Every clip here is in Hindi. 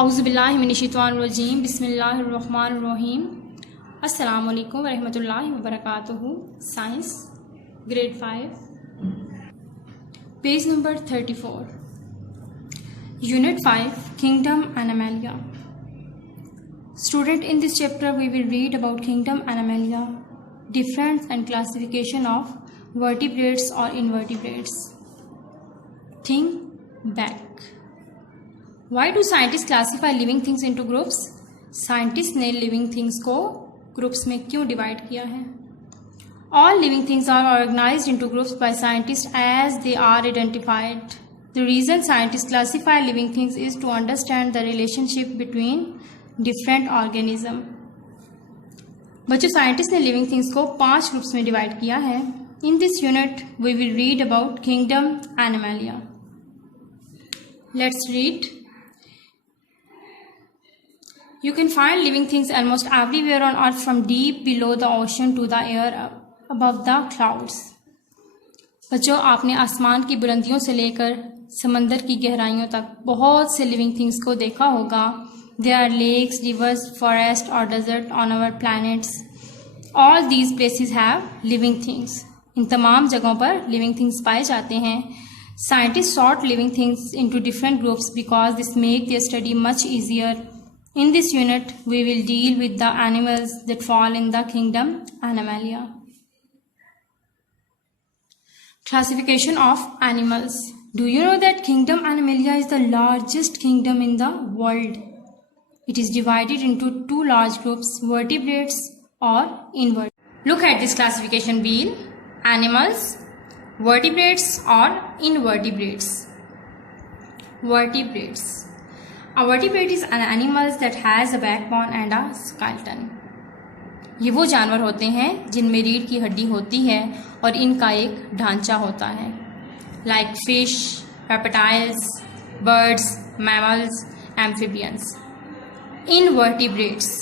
औज़ुबिल्लाहिमिनश्शैतानिर्रजीम बिस्मिल्लाहिर्रहमानिर्रहीम। अस्सलामु अलैकुम वरहमतुल्लाहि वबरकातुहू। Science grade 5 page number 34 unit 5 kingdom Animalia. Student, in this chapter we will read about kingdom Animalia, difference and classification of vertebrates or invertebrates. Think back. Why do scientists classify living things into groups? Scientists ने living things को groups में क्यों divide किया है? All living things are organized into groups by scientists as they are identified. The reason scientists classify living things is to understand the relationship between different organisms. बच्चों, साइंटिस्ट ने लिविंग थिंग्स को 5 ग्रुप्स में डिवाइड किया है. In this unit we will read about kingdom Animalia. Let's read. You can find living things almost everywhere on earth, from deep below the ocean to the air above the clouds. बच्चों, आपने आसमान की बुलंदियों से लेकर समंदर की गहराइयों तक बहुत से लिविंग थिंग्स को देखा होगा. There are lakes, rivers, forests or desert on our planets. All these places have living things. इन तमाम जगहों पर living things पाए जाते हैं. Scientists sort living things into different groups because this makes their study much easier. In this unit, we will deal with the animals that fall in the kingdom Animalia. Classification of animals. Do you know that kingdom Animalia is the largest kingdom in the world? It is divided into 2 large groups, vertebrates or invertebrates. Look at this classification wheel. Animals, vertebrates or invertebrates. Vertebrates. A vertebrate is an animal that has a backbone and a skeleton. ये वो जानवर होते हैं जिनमें रीढ़ की हड्डी होती है और इनका एक ढांचा होता है. Like fish, reptiles, birds, mammals, amphibians. Invertebrates.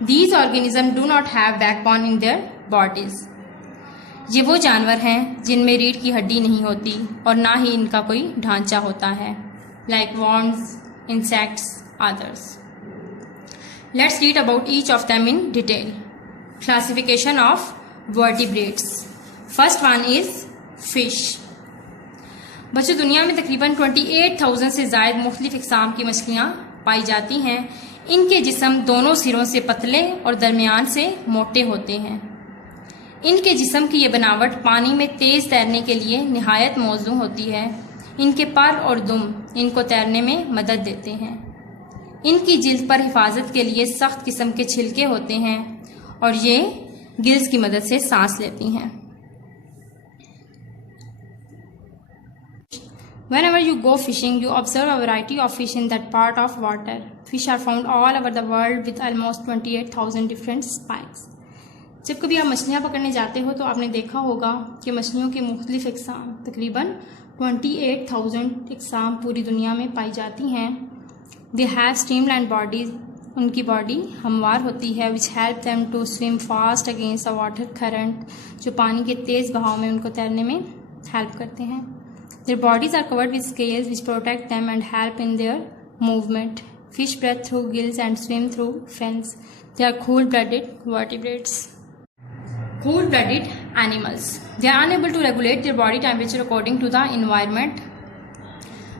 These organisms do not have backbone in their bodies. ये वो जानवर हैं जिनमें रीढ़ की हड्डी नहीं होती और ना ही इनका कोई ढांचा होता है. Like worms, insects, others. Let's read about each of them in detail. Classification of vertebrates. First one is fish. बच्चों, दुनिया में तकरीबन 28,000 से ज़ायद मुख्तलिफ इक़साम की मछलियाँ पाई जाती हैं. इनके जिस्म दोनों सिरों से पतले और दरमियान से मोटे होते हैं. इनके जिस्म की ये बनावट पानी में तेज़ तैरने के लिए निहायत मौजू होती है. इनके पर और दुम इनको तैरने में मदद देते हैं. इनकी जिल्द पर हिफाजत के लिए सख्त किस्म के छिलके होते हैं और ये गिल्स की मदद से सांस लेती हैं. Whenever you go fishing, you observe a variety of fish in that part of water. Fish are found all over the world with almost 28,000 different spikes. जब कभी आप मछलियाँ पकड़ने जाते हो तो आपने देखा होगा कि मछलियों के मुख्तलिफ इक़साम तकरीबन 28,000 इक़साम पूरी दुनिया में पाई जाती हैं. They have streamlined bodies. उनकी बॉडी हमवार होती है. Which help them to swim fast against the water current. जो पानी के तेज़ बहाव में उनको तैरने में हेल्प करते हैं. Their bodies are covered with scales which protect them and help in their movement. Fish breathe through gills and swim through fins. They are cool-blooded vertebrates. Cool-blooded animals. They are unable to regulate their body temperature according to the environment.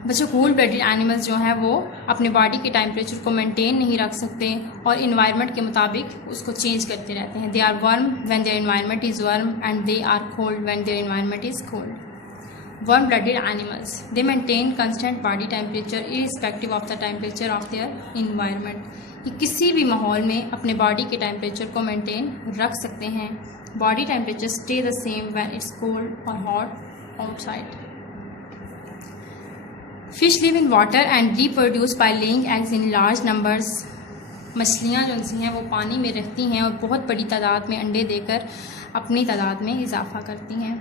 बच्चों, cool-blooded animals जो हैं वो अपने बॉडी के टेम्परेचर को मेंटेन नहीं रख सकते और इन्वायरमेंट के मुताबिक उसको चेंज करते रहते हैं. They are warm when their environment is warm and they are cold when their environment is cold. Warm-blooded animals. They maintain constant body temperature irrespective of the temperature of their environment. ये किसी भी माहौल में अपने बॉडी के टेम्परेचर को मेंटेन रख सकते हैं. Body temperature stay the same when it's cold or hot outside. Fish live in water and reproduce by laying eggs in large numbers. मछलियाँ जो हैं वो पानी में रहती हैं और बहुत बड़ी तादाद में अंडे देकर अपनी तादाद में इजाफा करती हैं.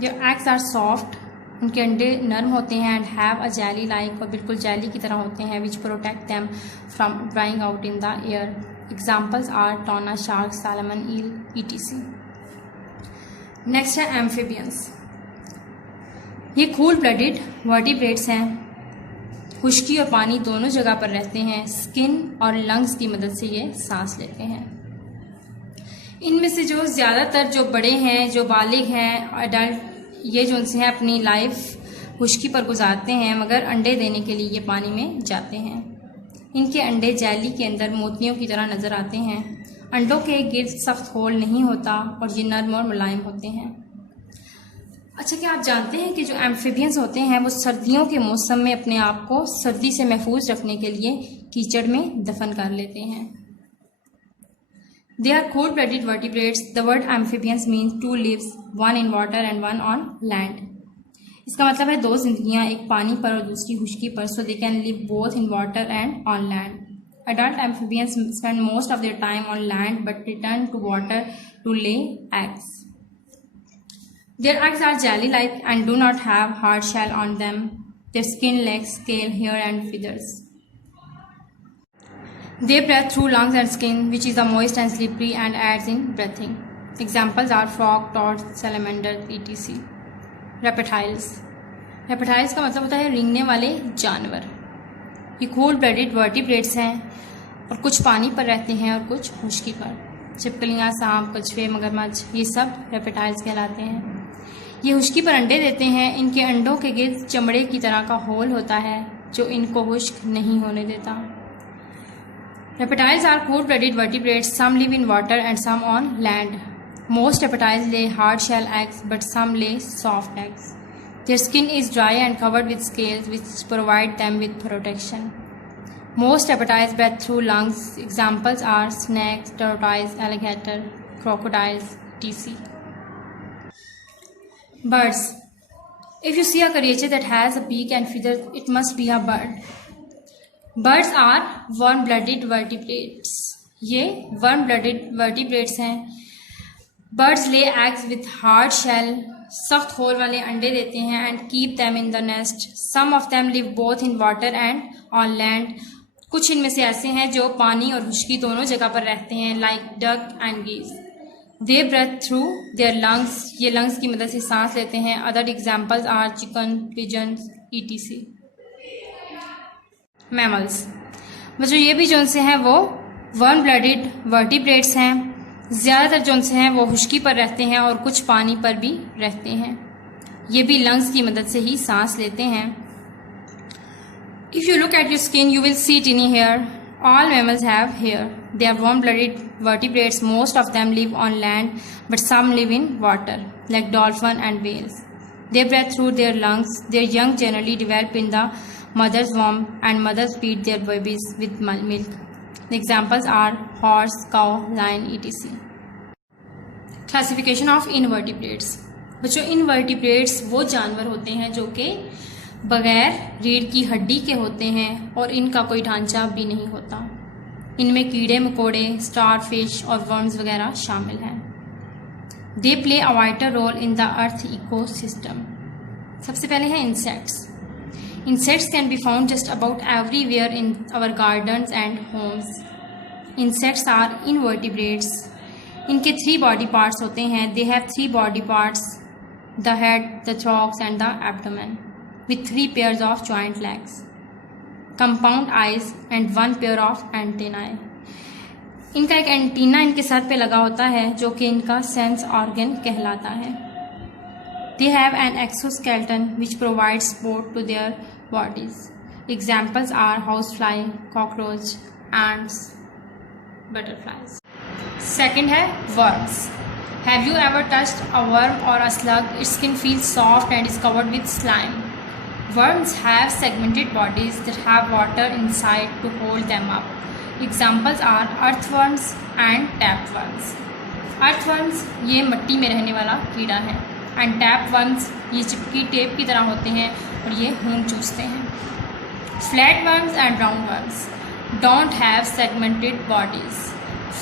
Their eggs are soft. उनके अंडे नरम होते हैं. And have a jelly like, और बिल्कुल जेली की तरह होते हैं. Which protect them from drying out in the air. Examples are tuna, shark, salmon, eel, ETC. Next है एम्फीबियंस. ये कूल ब्लडेड वर्टिब्रेट्स हैं. खुश्की और पानी दोनों जगह पर रहते हैं। स्किन और लंग्स की मदद से ये सांस लेते हैं। इनमें से जो ज़्यादातर जो बड़े हैं, जो बालिग हैं, एडल्ट, ये जो उनसे हैं अपनी लाइफ खुश्की पर गुजारते हैं, मगर अंडे देने के लिए ये पानी में जाते हैं। इनके अंडे जेली के अंदर मोतियों की तरह नज़र आते हैं। अंडों के गिर्द सख्त होल नहीं होता और ये नर्म और मुलायम होते हैं। अच्छा, क्या आप जानते हैं कि जो एम्फीबियंस होते हैं वो सर्दियों के मौसम में अपने आप को सर्दी से महफूज रखने के लिए कीचड़ में दफन कर लेते हैं। They are cold-blooded vertebrates. The word amphibians means two lives, one in water and one on land. इसका मतलब है दो जिंदगियां, एक पानी पर और दूसरी खुश्की पर. So they can live both in water and on land. Adult amphibians spend most of their time on land but return to water to lay eggs. Their eggs are jelly-like and do not have hard shell on them. Their skin lacks scale, hair and feathers. They breathe through lungs and skin, which is moist and slippery and aids in breathing. Examples are frog, toads, salamander, etc. Reptiles. Reptiles का मतलब होता है रेंगने वाले जानवर। ये cold-blooded vertebrates हैं और कुछ पानी पर रहते हैं और कुछ खुश्की पर। छिपकलियाँ, सांप, कछुए, मगरमच्छ, ये सब रेप्टाइल्स कहलाते हैं। ये खुश्की पर अंडे देते हैं। इनके अंडों के गिर्द चमड़े की तरह का होल होता है जो इनको खुश्क नहीं होने देता। Reptiles are cold-blooded vertebrates. Some live in water and some on land. Most reptiles lay hard-shell eggs, but some lay soft eggs. Their skin is dry and covered with scales, which provide them with protection. Most reptiles breathe through lungs. Examples are snakes, tortoise, alligator, crocodiles, etc. Birds. If you see a creature that has a beak and feathers, it must be a bird. Birds are warm-blooded vertebrates. ये warm-blooded vertebrates हैं। Birds lay eggs with hard shell. सख्त होल वाले अंडे देते हैं and keep them in the nest. Some of them live both in water and on land. कुछ इनमें से ऐसे हैं जो पानी और खुश्की दोनों जगह पर रहते हैं, like duck and geese. They breathe through their lungs. ये lungs की मदद से सांस लेते हैं. Other examples are chicken, pigeons, etc. Mammals, जो ये भी जोन से हैं वो वर्म ब्लडेड वर्टिब्रेट्स हैं। ज़्यादातर जोन से हैं वो खुश्की पर रहते हैं और कुछ पानी पर भी रहते हैं। ये भी लंग्स की मदद से ही सांस लेते हैं। If you look at your skin you will see tiny hair. All mammals have hair. They are warm blooded vertebrates. Most of them live on land but some live in water like dolphin and whales. They breathe through their lungs. Their young generally develop in the mother's womb and mothers feed their babies with milk. The examples are horse, cow, lion, etc. Classification of invertebrates. बच्चों, invertebrates वो जानवर होते हैं जो कि बगैर रीढ़ की हड्डी के होते हैं और इनका कोई ढांचा भी नहीं होता। इनमें कीड़े मकोड़े, स्टारफिश और वर्म्स वगैरह शामिल हैं। They play a vital role in the earth ecosystem. सबसे पहले हैं insects. Insects can be found just about everywhere in our gardens and homes. Insects are invertebrates. इनके 3 body parts होते हैं. They have 3 body parts: the head, the thorax, and the abdomen, with 3 pairs of joint legs, compound eyes, and 1 pair of antennae. इनका एक एंटीना इनके सर पे लगा होता है जो कि इनका सेंस ऑर्गन कहलाता है. They have an exoskeleton which provides support to their bodies. Examples are housefly, cockroach, ants, butterflies. Second है worms. Have you ever touched a worm or a slug? Its skin feels soft and is covered with slime. Worms have segmented bodies that have water inside to hold them up. Examples are earthworms and tapeworms. Earthworms ये मिट्टी में रहने वाला कीड़ा है. एंड टैपवर्म्स ये चिपकी टेप की तरह होते हैं और ये खून चूसते हैं. Flatworms and roundworms don't have segmented bodies.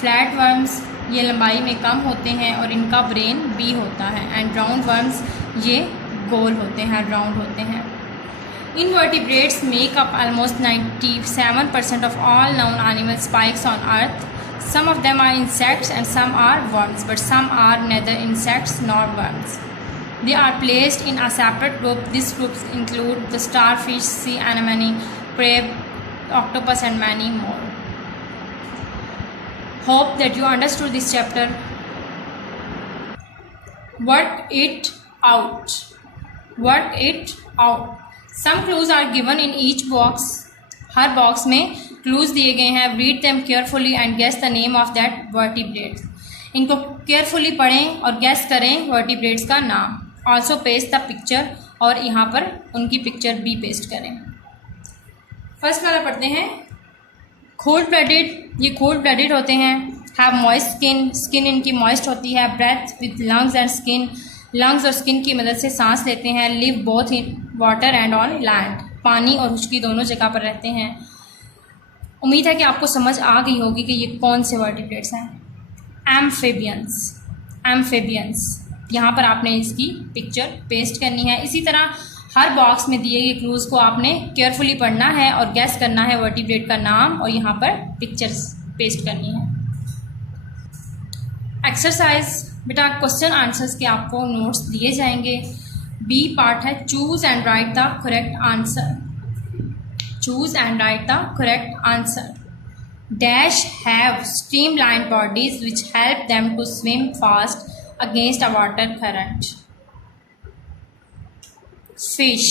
Flatworms ये लंबाई में कम होते हैं और इनका ब्रेन भी होता है. एंड राउंडवर्म्स ये गोल होते हैं, राउंड होते हैं. Invertebrates make up almost 97% of all known animal spikes on earth. Some of them are insects and some are worms, but some are neither insects nor worms. They are placed in a separate group. These groups include the starfish, sea anemone, crab, octopus and many more. Hope that you understood this chapter. Work it out. Work it out. Some clues are given in each box. Her box में क्लूज दिए गए हैं. Read them carefully and guess the name of that vertebrates. इनको केयरफुली पढ़ें और गैस करें वर्टिब्रेट्स का नाम. ऑल्सो पेस्ट द पिक्चर, और यहाँ पर उनकी पिक्चर भी पेस्ट करें. फर्स्ट वाला पढ़ते हैं. कोल्ड ब्लडेड, ये कोल्ड ब्लडेड होते हैं. हैव मॉइस्ट स्किन, स्किन इनकी मॉइस्ट होती है. Breathe with lungs and skin, lungs और स्किन की मदद से सांस लेते हैं. Live both in water and on land, पानी और खुश्की दोनों जगह पर रहते हैं. उम्मीद है कि आपको समझ आ गई होगी कि ये कौन से वर्टिब्रेट्स हैं. एम्फेबियंस, एम्फेबियंस, यहाँ पर आपने इसकी पिक्चर पेस्ट करनी है. इसी तरह हर बॉक्स में दिए गए क्लूज़ को आपने केयरफुली पढ़ना है और गैस करना है वर्टिब्रेट का नाम, और यहाँ पर पिक्चर्स पेस्ट करनी है. एक्सरसाइज, बेटा क्वेश्चन आंसर्स के आपको नोट्स दिए जाएंगे. बी पार्ट है choose and right the correct answer. Choose and right the correct answer. Dash have streamlined bodies which help them to swim fast against a water current. Fish,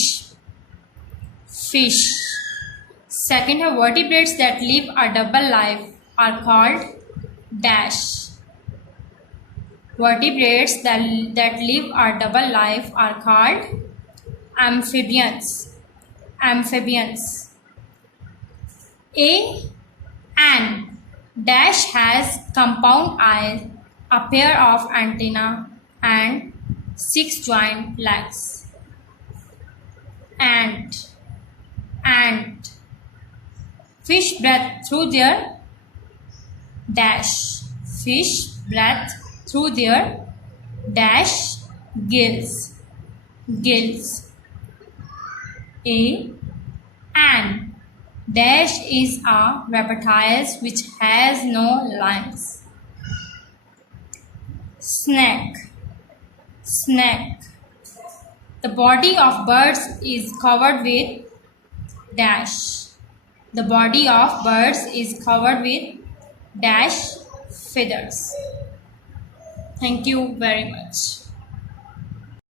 fish. Second है vertebrates that live a double life are called dash. Vertebrates that live a double life are called amphibians. Amphibians. An dash has compound eyes, a pair of antennae and 6 joint legs. Ant, ant. Fish breathe through their dash. Fish breathe through their dash gills. Gills. An dash is a reptile which has no lungs. Snake, snake. The body of birds is covered with dash. The body of birds is covered with dash feathers. Thank you very much.